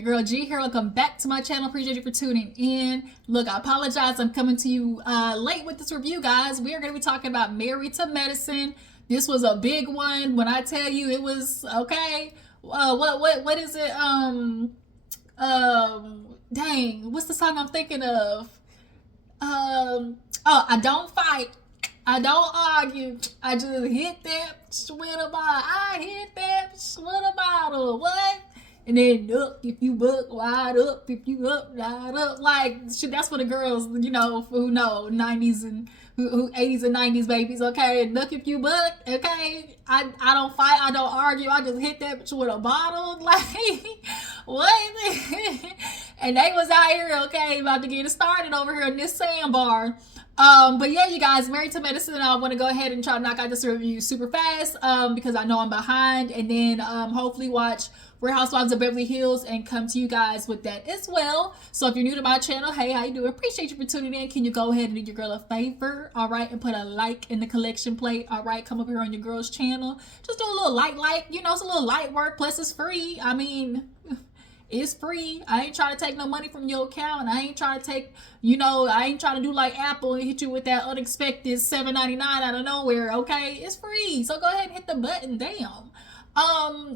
Your girl G here. Welcome back to my channel. Appreciate you for tuning in. Look, I apologize. I'm coming to you late with this review, guys. We are going to be talking about Married to Medicine. This was a big one. When I tell you it was okay. What is it? Dang, what's the song I'm thinking of? I don't fight. I don't argue. I just hit that with a bottle. I hit that with a bottle. What? And then look, if you buck wide up, if you up, wide up. Like, shit, that's for the girls, you know, who know 90s and who 80s and 90s babies, okay? Look, if you buck, okay? I don't fight, I don't argue. I just hit that bitch with a bottle. Like, what? And they was out here, okay, about to get it started over here in this Sandbar. But yeah, you guys, Married to Medicine, I want to go ahead and try to knock out this review super fast, because I know I'm behind, and then, hopefully watch Real Housewives of Beverly Hills and come to you guys with that as well. So if you're new to my channel, hey, how you doing? Appreciate you for tuning in. Can you go ahead and do your girl a favor, all right, and put a like in the collection plate, all right? Come up here on your girl's channel. Just do a little like, you know, it's a little light work, plus it's free. I mean, it's free. I ain't trying to take no money from your account. I ain't trying to take, you know, I ain't trying to do like Apple and hit you with that unexpected $7.99 out of nowhere, okay? It's free. So go ahead and hit the button. Damn.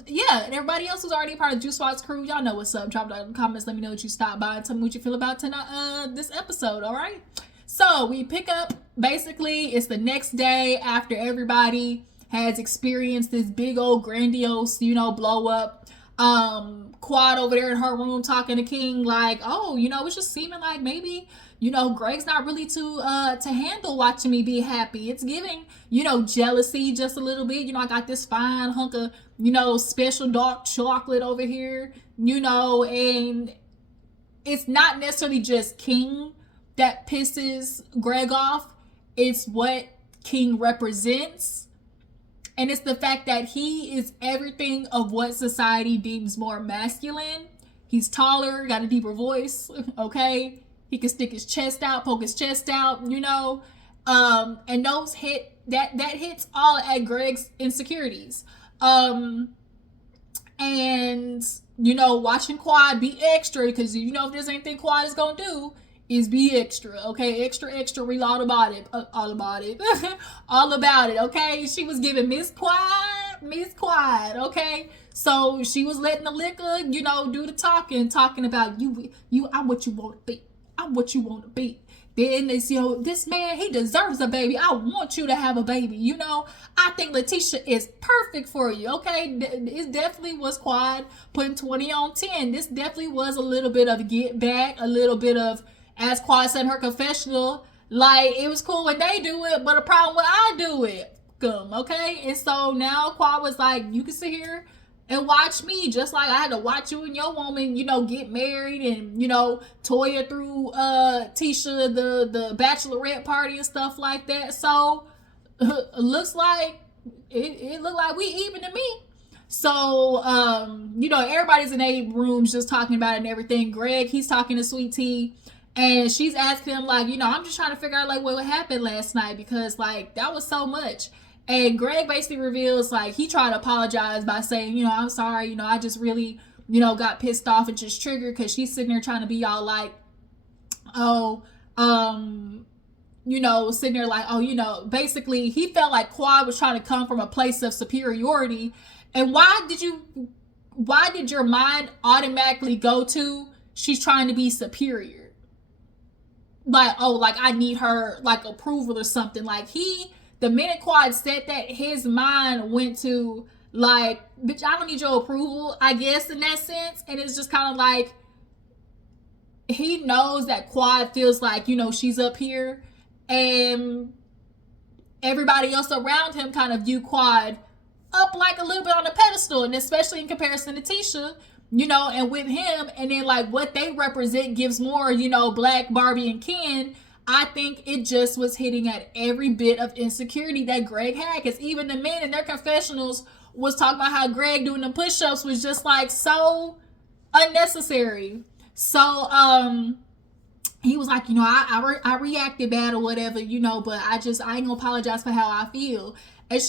Yeah, and everybody else who's already part of Juice WRLD's crew, y'all know what's up. Drop down in the comments. Let me know what you stopped by and tell me what you feel about tonight, this episode, all right? So we pick up, basically, it's the next day after everybody has experienced this big old grandiose, you know, blow up. Quad over there in her room talking to King like, oh, you know, it's just seeming like maybe, you know, Greg's not really to handle watching me be happy. It's giving, you know, jealousy just a little bit. You know, I got this fine hunk of, you know, special dark chocolate over here, you know, and it's not necessarily just King that pisses Greg off. It's what King represents. And it's the fact that he is everything of what society deems more masculine. He's taller, got a deeper voice, okay? He can stick his chest out, poke his chest out, you know? And those that hits all at Greg's insecurities. And, you know, watching Quad be extra, because you know if there's anything Quad is gonna do, is be extra, okay? Extra, read all about it, all about it, okay? She was giving Miss Quiet, okay? So she was letting the liquor, you know, do the talking about you, I'm what you want to be. I'm what you want to be. Then they see, oh, this man, he deserves a baby. I want you to have a baby, you know? I think Letitia is perfect for you, okay? It definitely was Quad putting 20 on 10. This definitely was a little bit of get back, a little bit of, as Quad said in her confessional, like, it was cool when they do it, but a problem when I do it, okay? And so now Quad was like, you can sit here and watch me, just like I had to watch you and your woman, you know, get married, and, you know, Toya through Tisha, the bachelorette party and stuff like that. So looks like it looked like we even to me. So you know, everybody's in a rooms just talking about it and everything. Greg, he's talking to Sweet Tea, and she's asking him, like, you know, I'm just trying to figure out, like, what happened last night, because, like, that was so much. And Greg basically reveals, like, he tried to apologize by saying, you know, I'm sorry, you know, I just really, you know, got pissed off and just triggered, because she's sitting there trying to be all like, oh, you know, sitting there like, oh, you know, basically he felt like Quad was trying to come from a place of superiority. And why did your mind automatically go to, she's trying to be superior? Like, oh, like, I need her, like, approval or something. Like, the minute Quad said that, his mind went to, like, bitch, I don't need your approval, I guess, in that sense. And it's just kind of like, he knows that Quad feels like, you know, she's up here, and everybody else around him kind of view Quad up, like, a little bit on a pedestal, and especially in comparison to Tisha, you know, and with him, and then, like, what they represent gives more, you know, Black, Barbie, and Ken. I think it just was hitting at every bit of insecurity that Greg had, because even the men in their confessionals was talking about how Greg doing the push-ups was just, like, so unnecessary. So he was like, you know, I reacted bad or whatever, you know, but I ain't gonna apologize for how I feel. And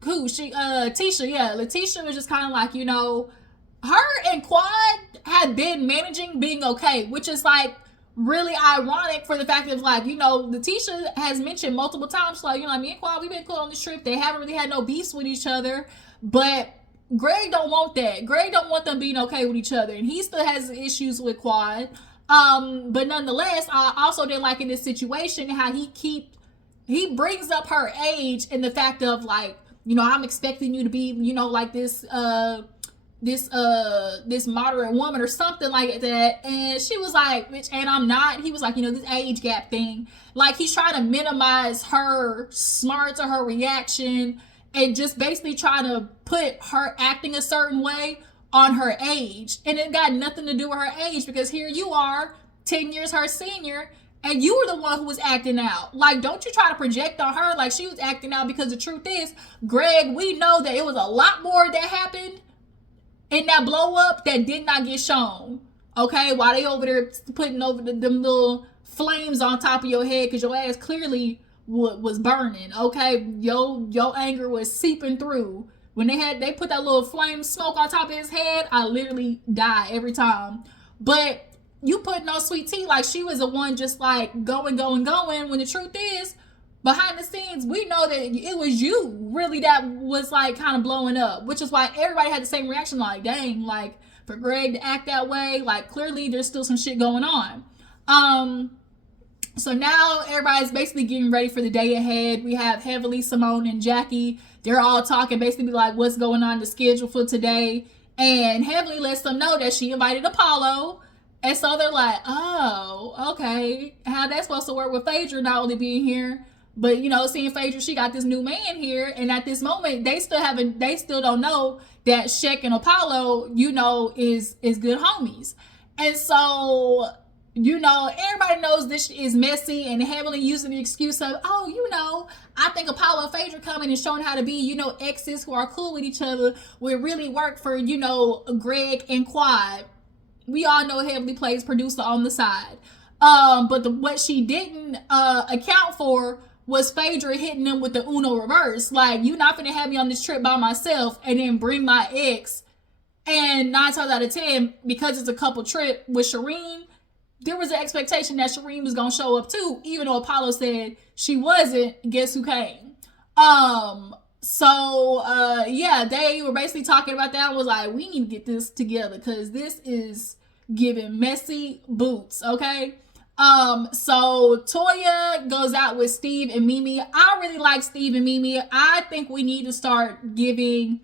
Tisha, yeah, Letitia was just kind of like, you know, her and Quad had been managing being okay, which is like really ironic for the fact of like, you know, Letitia has mentioned multiple times, like, you know, me and Quad, we've been cool on this trip. They haven't really had no beefs with each other, but Greg don't want that. Greg don't want them being okay with each other, and he still has issues with Quad. But nonetheless, I also didn't like in this situation how he brings up her age and the fact of like, you know, I'm expecting you to be, you know, like this moderate woman or something like that, and she was like, bitch, and I'm not. He was like, you know, this age gap thing, like he's trying to minimize her smarts or her reaction, and just basically trying to put her acting a certain way on her age, and it got nothing to do with her age, because here you are 10 years her senior, and you were the one who was acting out. Like, don't you try to project on her like she was acting out, because the truth is, Greg, we know that it was a lot more that happened in that blow up that did not get shown. Okay, while they over there putting over them little flames on top of your head, because your ass clearly was burning. Okay, your anger was seeping through. When they put that little flame smoke on top of his head, I literally die every time. But you put no sweet tea, like she was the one just like going, when the truth is, behind the scenes, we know that it was you really that was like kind of blowing up, which is why everybody had the same reaction, like, dang, like for Greg to act that way, like clearly there's still some shit going on. So now everybody's basically getting ready for the day ahead. We have Heavenly, Simone, and Jackie. They're all talking, basically like what's going on, the schedule for today. And Heavenly lets them know that she invited Apollo. And so they're like, oh, okay. How that's supposed to work with Phaedra not only being here, but, you know, seeing Phaedra, she got this new man here. And at this moment, they still don't know that Shek and Apollo, you know, is good homies. And so, you know, everybody knows this is messy, and Heavenly using the excuse of, oh, you know, I think Apollo and Phaedra coming and showing how to be, you know, exes who are cool with each other would really work for, you know, Greg and Quad. We all know Heavenly plays producer on the side. But what she didn't account for was Phaedra hitting them with the Uno reverse. Like, you not gonna have me on this trip by myself and then bring my ex. And 9 times out of 10, because it's a couple trip with Sherrein, there was an expectation that Sherrein was gonna show up too, even though Apollo said she wasn't. Guess who came? Yeah, they were basically talking about that. Was like, we need to get this together, because this is giving messy boots. Okay. So Toya goes out with Steve and Mimi. I really like Steve and Mimi. I think we need to start giving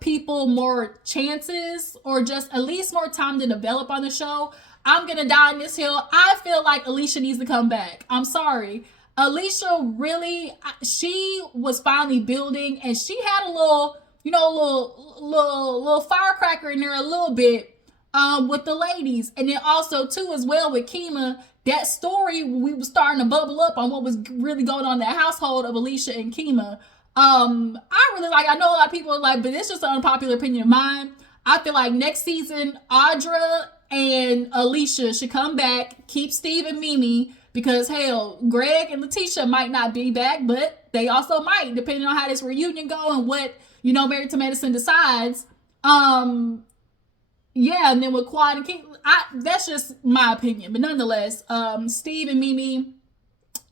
people more chances, or just at least more time to develop on the show. I'm gonna die on this hill. I feel like Alicia needs to come back. I'm sorry. Alicia really, she was finally building, and she had a little, you know, little firecracker in there a little bit with the ladies. And then also too as well with Kima, that story, we were starting to bubble up on what was really going on in the household of Alicia and Kima. I really like, I know a lot of people are like, but it's just an unpopular opinion of mine. I feel like next season, Audra and Alicia should come back, keep Steve and Mimi, because hell, Greg and Letitia might not be back, but they also might, depending on how this reunion go and what, you know, Married to Medicine decides. Yeah, and then with Quad and King, that's just my opinion. But nonetheless, Steve and Mimi,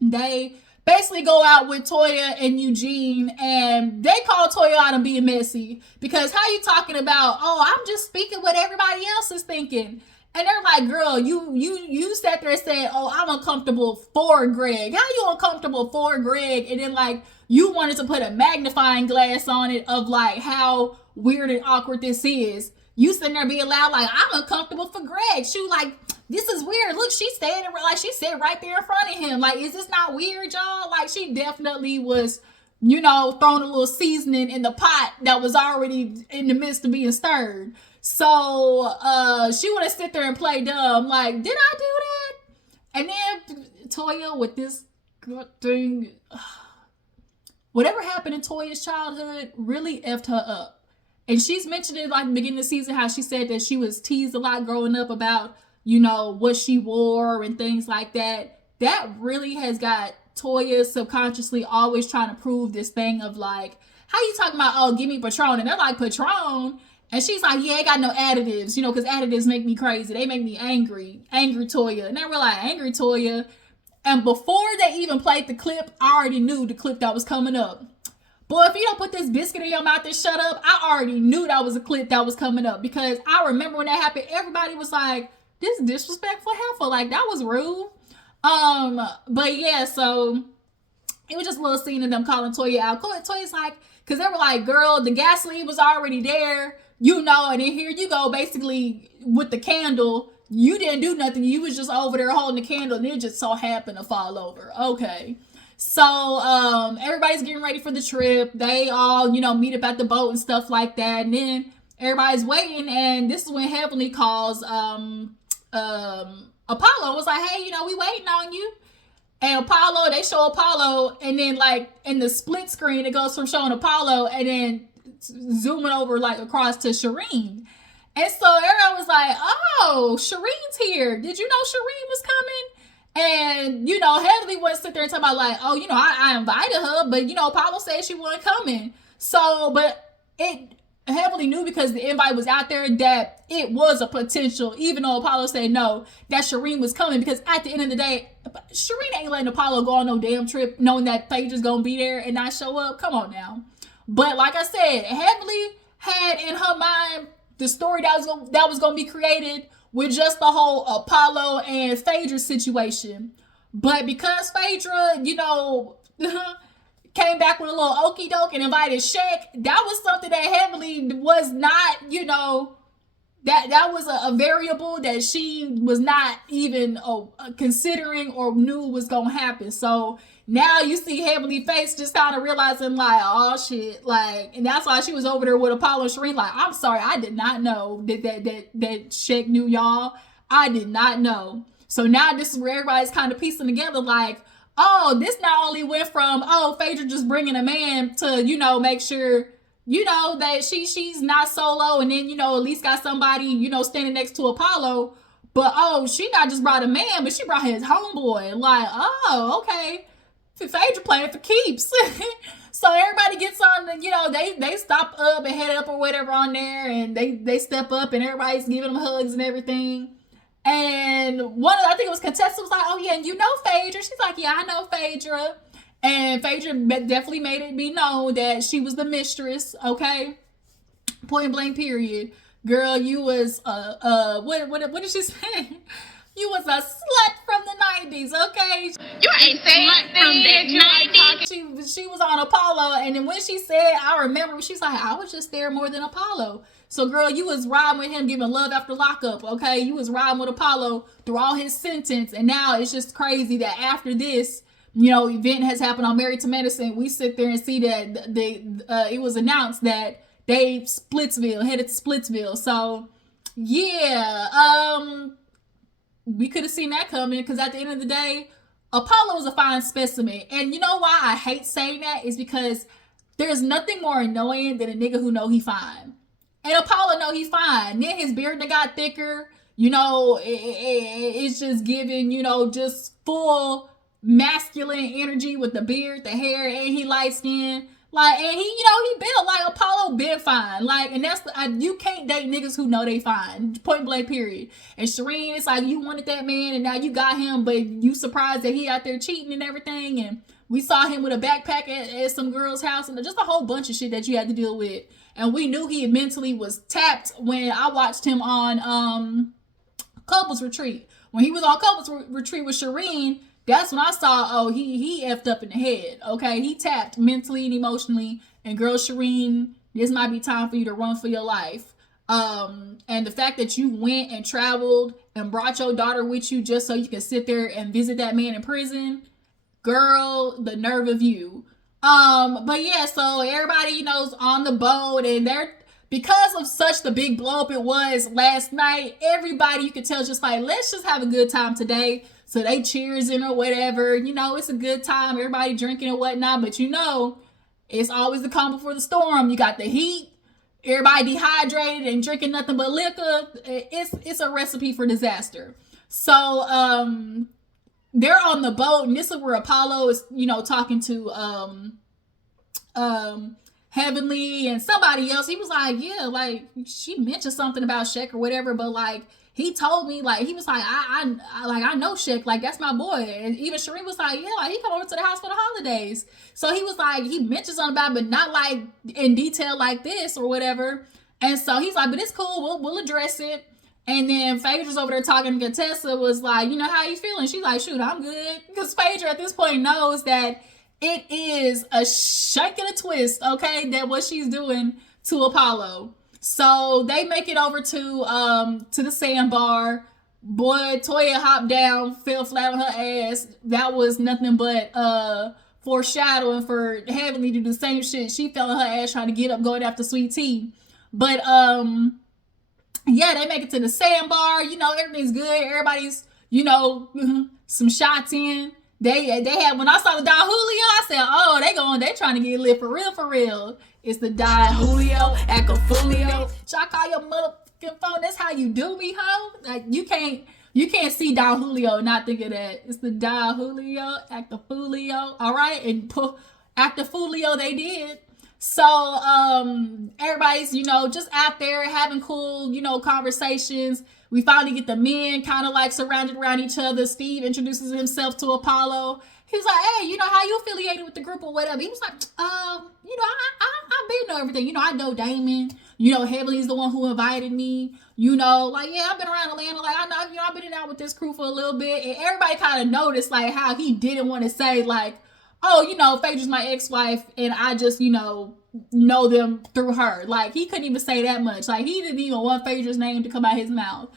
they basically go out with Toya and Eugene, and they call Toya out on being messy, because how you talking about, oh, I'm just speaking what everybody else is thinking. And they're like, girl, you sat there and said, oh, I'm uncomfortable for Greg. How you uncomfortable for Greg? And then like you wanted to put a magnifying glass on it of like how weird and awkward this is. You sitting there being loud like, I'm uncomfortable for Greg. She like, this is weird. Look, she's standing like she said right there in front of him. Like, is this not weird, y'all? Like, she definitely was, you know, throwing a little seasoning in the pot that was already in the midst of being stirred. So she want to sit there and play dumb. Like, did I do that? And then Toya with this thing, whatever happened in Toya's childhood really effed her up. And she's mentioned it like the beginning of the season, how she said that she was teased a lot growing up about, you know, what she wore and things like that. That really has got Toya subconsciously always trying to prove this thing of like, how you talking about, oh, give me Patron? And they're like, Patron? And she's like, yeah, I got no additives, because additives make me crazy. They make me angry. Angry Toya. And they were like, angry Toya. And before they even played the clip, I already knew the clip that was coming up. Boy, if you don't put this biscuit in your mouth and shut up, I already knew that was a clip that was coming up. Because I remember when that happened, everybody was like, this is disrespectful, helpful. Like, that was rude. But yeah, so it was just a little scene of them calling Toya out. Toya's like, because they were like, girl, the gasoline was already there, and then here you go, basically, with the candle. You didn't do nothing. You was just over there holding the candle, and it just so happened to fall over. Okay. So, everybody's getting ready for the trip. They all, meet up at the boat and stuff like that. And then everybody's waiting, and this is when Heavenly calls, Apollo. Was like, hey, we waiting on you. And Apollo, they show Apollo, and then like in the split screen, it goes from showing Apollo and then zooming over like across to Sherrein. And so everyone was like, oh, Sherrein's here. Did you know Sherrein was coming? And, Heavenly wouldn't sit there and talk about like, oh, I invited her, but, Apollo said she wasn't coming. So, but Heavenly knew because the invite was out there that it was a potential, even though Apollo said no, that Sherrein was coming. Because at the end of the day, Sherrein ain't letting Apollo go on no damn trip knowing that Phaedra's gonna be there and not show up. Come on now. But like I said, Heavenly had in her mind the story that was gonna be created with just the whole Apollo and Phaedra situation. But because Phaedra, came back with a little okie doke and invited Shaq, that was something that Heavenly was not, that was a variable that she was not even considering or knew was going to happen. So now you see Heavenly face just kind of realizing like, oh shit, like, and that's why she was over there with Apollo and Sherrein like, I'm sorry, I did not know that Shaq knew y'all. I did not know. So now this is where everybody's kind of piecing together like, oh, this not only went from, Phaedra just bringing a man to, make sure, that she's not solo and then, at least got somebody, standing next to Apollo. But, she not just brought a man, but she brought his homeboy. Like, oh, okay. Phaedra playing for keeps. So everybody gets on, they stop up and head up or whatever on there and they step up and everybody's giving them hugs and everything. And I think it was contestant was like, oh yeah, and Phaedra? She's like, yeah, I know Phaedra. And Phaedra definitely made it be known that she was the mistress, okay? Point blank period. Girl, you was, what did she say? You was a slut from the 90s, okay? You ain't slut from the 90s. She was on Apollo, and then when she said, I remember, she's like, I was just there more than Apollo. So, girl, you was riding with him, giving love after lockup, okay? You was riding with Apollo through all his sentence, and now it's just crazy that after this, event has happened on Married to Medicine, we sit there and see that it was announced that they headed to Splitsville. So, yeah, we could have seen that coming because at the end of the day, Apollo is a fine specimen. And you know why I hate saying that is because there's nothing more annoying than a nigga who know he fine. And Apollo know he fine. Then his beard that got thicker, it's just giving, just full masculine energy with the beard, the hair, and he light skin. Like, and he built like Apollo been fine. Like, and that's you can't date niggas who know they fine. Point blank period. And Sherrein, it's like you wanted that man and now you got him, but you surprised that he out there cheating and everything. And we saw him with a backpack at some girl's house and just a whole bunch of shit that you had to deal with. And we knew he mentally was tapped when I watched him on Couples Retreat. When he was on Couples Retreat with Sherrein, that's when I saw, he effed up in the head, okay? He tapped mentally and emotionally. And girl, Sherrein, this might be time for you to run for your life. And the fact that you went and traveled and brought your daughter with you just so you can sit there and visit that man in prison, girl, the nerve of you. But yeah, so everybody, is on the boat and because of such the big blow up it was last night, everybody you could tell just like, let's just have a good time today. So they cheersing or whatever, it's a good time, everybody drinking and whatnot, but it's always the calm before the storm. You got the heat, everybody dehydrated and drinking nothing but liquor. It's a recipe for disaster. So, they're on the boat and this is where Apollo is, talking to, Heavenly and somebody else. He was like, yeah, like she mentioned something about Shek or whatever, but like he told me, like, he was like, I know Shek, like that's my boy. And even Sherrein was like, yeah, like he come over to the house for the holidays. So he was like, he mentioned something about it, but not like in detail like this or whatever. And so he's like, but it's cool, we'll address it. And then Phaedra's over there talking to Tessa, was like, you know, how you feeling? She's like, shoot, I'm good. Because Phaedra at this point knows that it is a shake and a twist, okay, that what she's doing to Apollo. So they make it over to the Sandbar. Boy, Toya hopped down, fell flat on her ass. That was nothing but foreshadowing for Heavenly to do the same shit. She fell on her ass trying to get up, going after Sweet Tea. But yeah, they make it to the Sandbar. You know, everything's good. Everybody's, you know, some shots in. They had, when I saw the Don Julio, I said, oh, they trying to get lit for real, for real. It's the Don Julio, Acafulio. Should I call your motherfucking phone? That's how you do me, ho? Like, you can't see Don Julio and not think of that. It's the Don Julio, Acafulio. All right, and Acafulio they did. So everybody's, you know, just out there having cool, you know, conversations. We finally get the men kind of like surrounded around each other. Steve introduces himself to Apollo. He's like, hey, you know, how you affiliated with the group or whatever? He was like, you know, I've been know everything. You know, I know Damon. You know, Heavenly's the one who invited me. You know, like, yeah, I've been around Atlanta. Like, I know, you know, I've been out with this crew for a little bit. And everybody kind of noticed, like, how he didn't want to say, like, oh, you know, Phaedra's my ex-wife and I just, you know them through her. Like, he couldn't even say that much. Like, he didn't even want Phaedra's name to come out his mouth.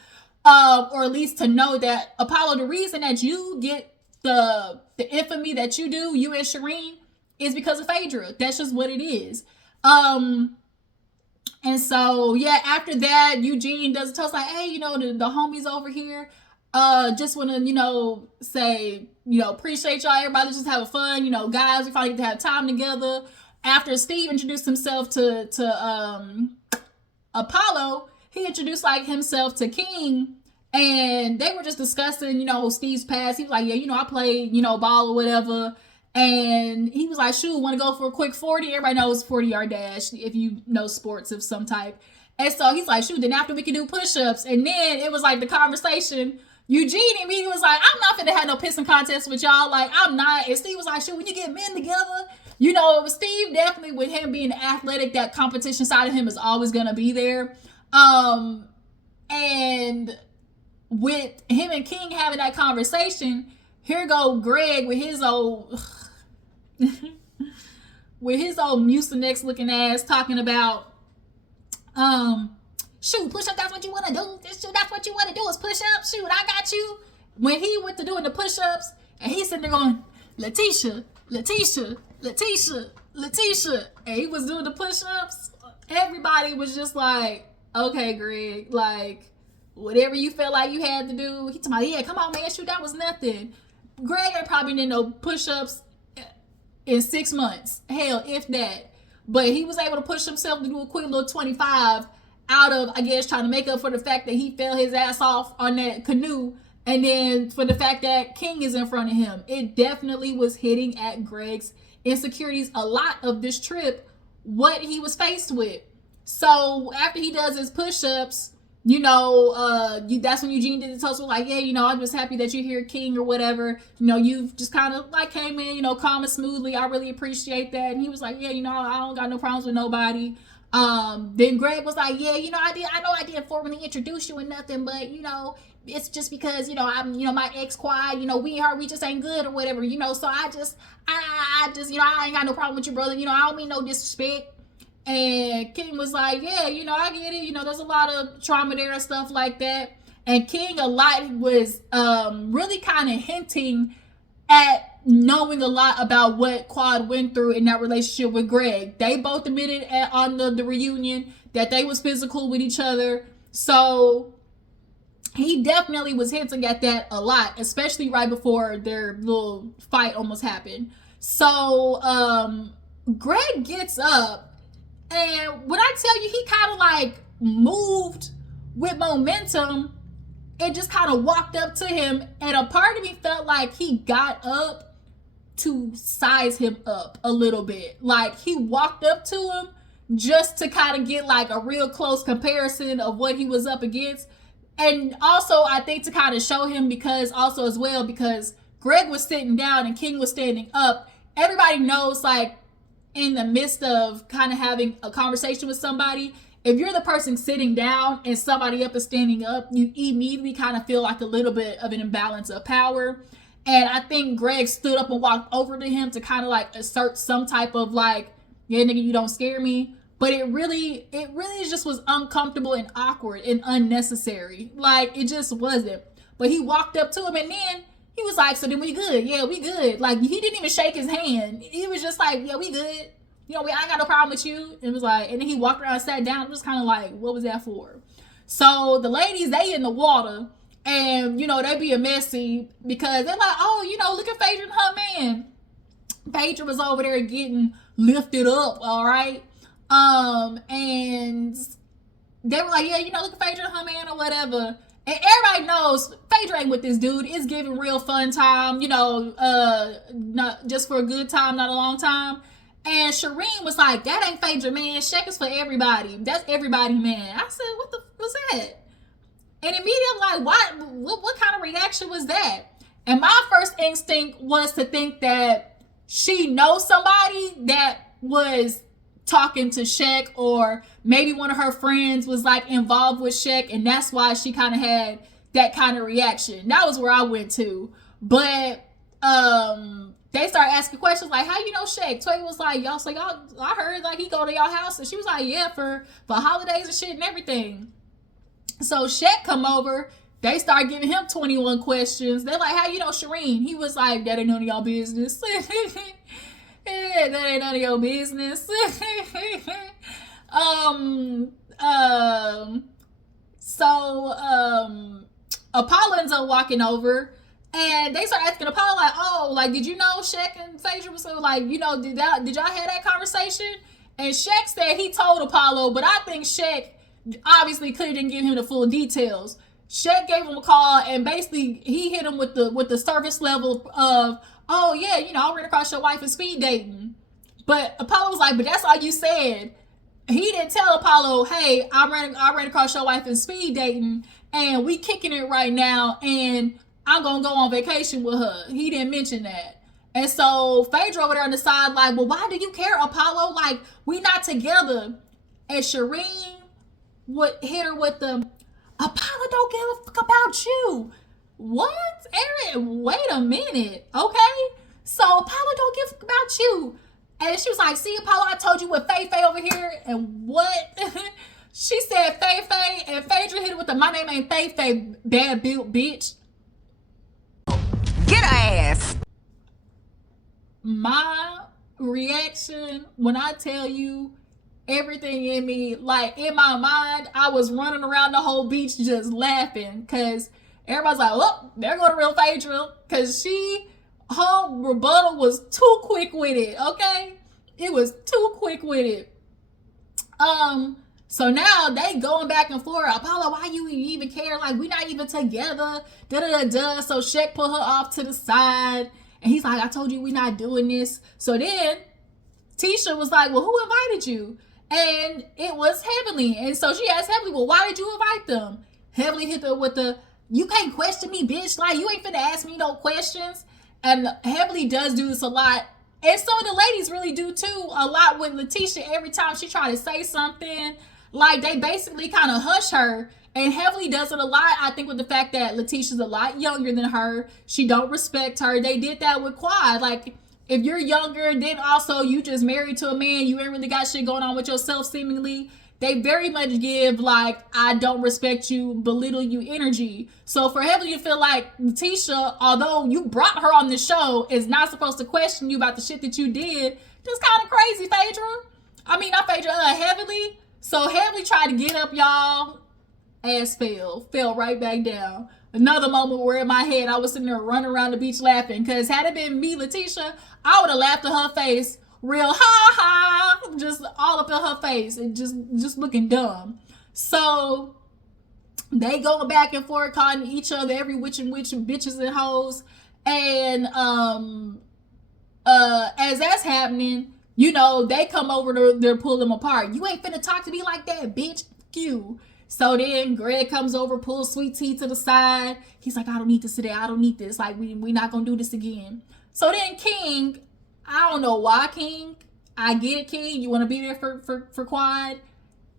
Or at least to know that, Apollo, the reason that you get the infamy that you do, you and Sherrein, is because of Phaedra. That's just what it is. And so, yeah, after that, Eugene does a toast like, hey, you know, the homies over here, just want to, you know, say, you know, appreciate y'all. Everybody just having fun. You know, guys, we finally get to have time together. After Steve introduced himself to Apollo, he introduced like himself to King, and they were just discussing, you know, Steve's past. He was like, yeah, you know, I played, you know, ball or whatever. And he was like, shoot, want to go for a quick 40? Everybody knows 40-yard dash if you know sports of some type. And so he's like, shoot, then after we can do push-ups. And then it was like the conversation. Eugene and me was like, I'm not finna have no pissing contest with y'all. Like, I'm not. And Steve was like, shoot, when you get men together, you know, Steve definitely, with him being athletic, that competition side of him is always gonna be there. And with him and King having that conversation, here go Greg with his old with his old Mucinex looking ass talking about shoot, push up, that's what you want to do. Shoot, that's what you want to do is push up. Shoot, I got you. When he went to doing the push-ups, and he's sitting there going, Letitia, and he was doing the push-ups, everybody was just like, okay, Greg, like, whatever you felt like you had to do. He told me, yeah, come on, man, shoot, that was nothing. Greg ain't probably did no push-ups in 6 months. Hell, if that. But he was able to push himself to do a quick little 25 out of, I guess, trying to make up for the fact that he fell his ass off on that canoe, and then for the fact that King is in front of him. It definitely was hitting at Greg's insecurities a lot of this trip, what he was faced with. So after he does his push-ups, you know, that's when Eugene did the toast. Was like, yeah, you know, I'm just happy that you're here, King, or whatever. You know, you've just kind of like came in, you know, calm and smoothly. I really appreciate that. And he was like, yeah, you know, I don't got no problems with nobody. Then Greg was like, yeah, you know, I know I didn't formally introduce you or nothing, but you know, it's just because, you know, I'm, you know, my ex-quad, you know, we just ain't good or whatever, you know, so I just, you know, I ain't got no problem with you, brother, you know, I don't mean no disrespect. And King was like, yeah, you know, I get it, you know, there's a lot of trauma there and stuff like that. And King a lot was really kind of hinting at knowing a lot about what Quad went through in that relationship with Greg. They both admitted on the reunion that they was physical with each other. So he definitely was hinting at that a lot, especially right before their little fight almost happened. So Greg gets up, and when I tell you, he kind of like moved with momentum and just kind of walked up to him. And a part of me felt like he got up to size him up a little bit. Like, he walked up to him just to kind of get like a real close comparison of what he was up against. And also, I think to kind of show him, because Greg was sitting down and King was standing up. Everybody knows, like, in the midst of kind of having a conversation with somebody, if you're the person sitting down and somebody up is standing up, you immediately kind of feel like a little bit of an imbalance of power. And I think Greg stood up and walked over to him to kind of like assert some type of like, yeah, nigga, you don't scare me. But it really just was uncomfortable and awkward and unnecessary. Like, it just wasn't. But he walked up to him and then he was like, so then we good? Yeah, we good. Like, he didn't even shake his hand. He was just like, yeah, we good. You know, I ain't got no problem with you. It was like, and then he walked around and sat down. It was kind of like, what was that for? So the ladies, they in the water. And, you know, they be a messy because they're like, oh, you know, look at Phaedra and her man. Phaedra was over there getting lifted up, all right? And they were like, yeah, you know, look at Phaedra and her man or whatever. And everybody knows Phaedra ain't with this dude. It's giving real fun time, you know, not just for a good time, not a long time. And Sherrein was like, that ain't Phaedra, man. Shaq is for everybody. That's everybody, man. I said, what the was that? And immediately I'm like, what kind of reaction was that? And my first instinct was to think that she knows somebody that was talking to Shaq, or maybe one of her friends was like involved with Shaq, and that's why she kind of had that kind of reaction. That was where I went to. But they started asking questions like, how you know Shaq? Toya was like, I heard like he go to y'all house. And she was like, yeah, for holidays and shit and everything. So Shaq come over. They start giving him 21 questions. They're like, how you know Sherrein? He was like, that ain't none of y'all business. Yeah, that ain't none of your business. Apollo ends up walking over, and they start asking Apollo like, oh, like, did you know Shaq and Phaedra was so like, you know, did y'all have that conversation? And Shaq said he told Apollo, but I think Shaq obviously couldn't give him the full details. Shaq gave him a call, and basically he hit him with the service level of, oh yeah, you know, I ran across your wife and speed dating. But Apollo was like, but that's all you said. He didn't tell Apollo, hey, I ran across your wife and speed dating, and we kicking it right now, and I'm gonna go on vacation with her. He didn't mention that. And so Phaedra over there on the side, like, well, why do you care, Apollo? Like, we not together. And Sherrein would hit her with the, Apollo don't give a fuck about you. What? Aaron, wait a minute. Okay. So Apollo don't give a fuck about you. And she was like, see, Apollo, I told you with Faye over here. And what? She said Faye, and Phaedra hit it with the, my name ain't Faye, bad built bitch. Get her ass. My reaction when I tell you, everything in me, like in my mind, I was running around the whole beach just laughing, because everybody's like, oh, there go the real Phaedra, because her rebuttal was too quick with it, okay? It was too quick with it. So now they going back and forth. Apollo, why you even care? Like, we not even together. Da-da-da-da. So Shaq put her off to the side, and he's like, I told you we not doing this. So then Tisha was like, well, who invited you? And it was Heavenly. And so she asked Heavenly, well, why did you invite them? Heavenly hit her with the, you can't question me, bitch. Like, you ain't finna ask me no questions. And Heavenly does do this a lot. And so the ladies really do too, a lot with Letitia. Every time she try to say something, like, they basically kind of hush her. And Heavenly does it a lot, I think, with the fact that Letitia's a lot younger than her. She don't respect her. They did that with Quad. Like, if you're younger, then also you just married to a man, you ain't really got shit going on with yourself seemingly, they very much give, like, I don't respect you, belittle you energy. So for Heavenly to feel like Letitia, although you brought her on the show, is not supposed to question you about the shit that you did, just kind of crazy, Phaedra. I mean, not Phaedra, Heavenly. So Heavenly tried to get up, y'all. Ass fell right back down. Another moment where in my head, I was sitting there running around the beach laughing, because had it been me, Letitia, I would have laughed at her face real ha, just all up in her face, and just looking dumb. So they going back and forth, calling each other every witch and bitches and hoes. And as that's happening, you know, they come over to pull them apart. You ain't finna talk to me like that, bitch. You. So then Greg comes over, pulls Sweet Tea to the side. He's like, I don't need this today. I don't need this. Like, we not gonna do this again. So then King, I don't know why King. I get it, King. You want to be there for Quad.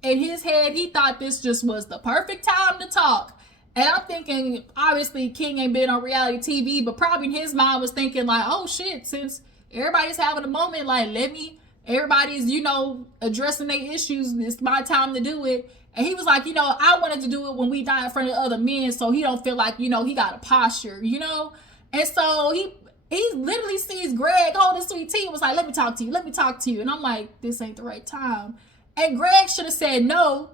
In his head, he thought this just was the perfect time to talk. And I'm thinking, obviously, King ain't been on reality TV, but probably in his mind was thinking like, oh shit, since everybody's having a moment, like, everybody's, you know, addressing their issues, it's my time to do it. And he was like, you know, I wanted to do it when we die in front of other men, so he don't feel like, you know, he got a posture, you know? And so he literally sees Greg holding Sweet Tea and was like, let me talk to you. And I'm like, this ain't the right time. And Greg should have said no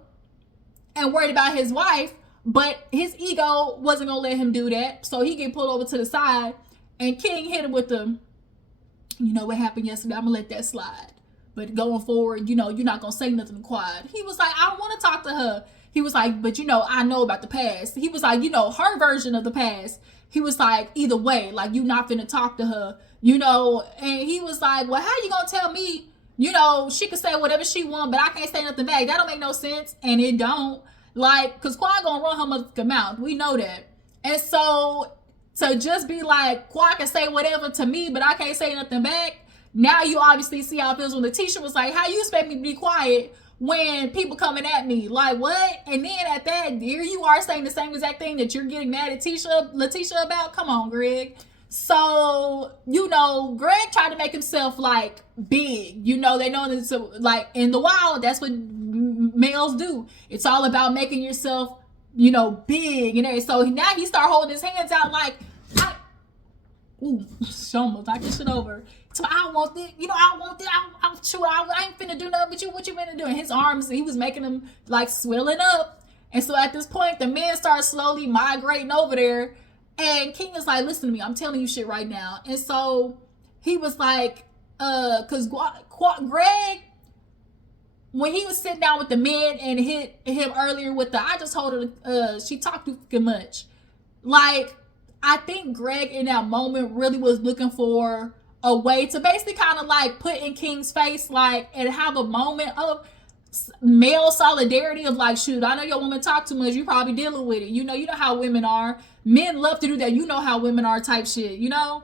and worried about his wife, but his ego wasn't gonna let him do that. So he get pulled over to the side, and King hit him with the, you know what happened yesterday, I'm gonna let that slide. But going forward, you know, you're not gonna say nothing quiet. He was like, I don't want to talk to her. He was like, but you know, I know about the past. He was like, you know, her version of the past. He was like, either way, like, you not finna talk to her, you know. And he was like, well, how you gonna tell me, you know, she could say whatever she want, but I can't say nothing back? That don't make no sense. And it don't. Like, cause Quad gonna run her motherfucking mouth. We know that. And so to just be like, Quad can say whatever to me, but I can't say nothing back. Now you obviously see how it feels when Letitia was like, how you expect me to be quiet when people coming at me? Like, what? And then at that, here you are saying the same exact thing that you're getting mad at Letitia about? Come on, Greg. So, you know, Greg tried to make himself, like, big. You know, they know that, so, like, in the wild, that's what males do. It's all about making yourself, you know, big. And so now he start holding his hands out like, she almost knocked this shit over. So I don't want this, you know, I don't want this, I ain't finna do nothing but you, what you finna do? And his arms, he was making them, like, swelling up. And so at this point, the men start slowly migrating over there. And King is like, listen to me, I'm telling you shit right now. And so he was like, because Greg, when he was sitting down with the men and hit him earlier with the, I just told her, she talked too fucking much. Like, I think Greg in that moment really was looking for a way to basically kind of like put in King's face, like, and have a moment of male solidarity of like, shoot, I know your woman talk too much, you probably dealing with it, you know how women are, men love to do that, you know how women are type shit, you know.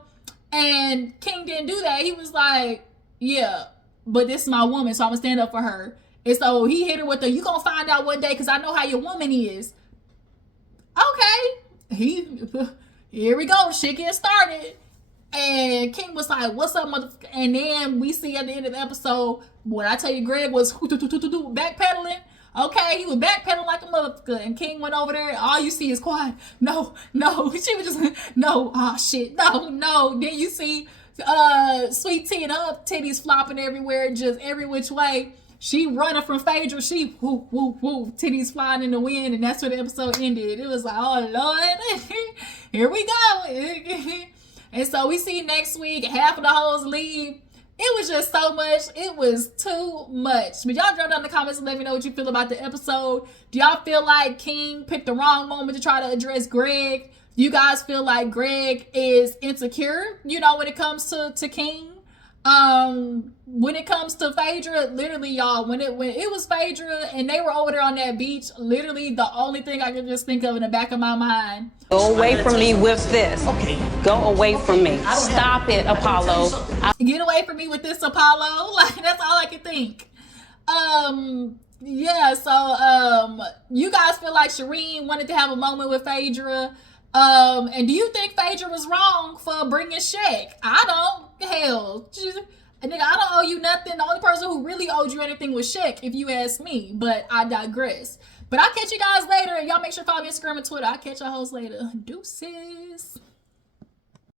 And King didn't do that. He was like, yeah, but this is my woman, so I'm gonna stand up for her. And so he hit her with the, you gonna find out one day because I know how your woman is. Okay, here we go, shit getting started. And King was like, what's up, motherfucker? And then we see at the end of the episode, when I tell you Greg was backpedaling, okay, he was backpedaling like a motherfucker. And King went over there, all you see is quiet. No. She was just, no, oh shit, no. Then you see Sweet Tea and her titties flopping everywhere, just every which way. She running from Phaedra, she whoop, titties flying in the wind, and that's where the episode ended. It was like, oh Lord, here we go. And so we see next week, half of the hoes leave. It was just so much. It was too much. But y'all drop down in the comments and let me know what you feel about the episode. Do y'all feel like King picked the wrong moment to try to address Greg? Do you guys feel like Greg is insecure, you know, when it comes to King? When it comes to Phaedra, literally, y'all, when it was Phaedra and they were over there on that beach, literally the only thing I could just think of in the back of my mind. Go away from me with this. Okay. Go away from me. Stop it, Apollo. Get away from me with this, Apollo. Like, that's all I could think. Yeah, so, you guys feel like Sherrein wanted to have a moment with Phaedra. And do you think Phaedra was wrong for bringing Shaq? I don't. Hell, nigga, I don't owe you nothing. The only person who really owed you anything was Shaq, if you ask me. But I digress. But I'll catch you guys later. And y'all make sure to follow me on Instagram and Twitter. I'll catch y'all hoes later. Deuces.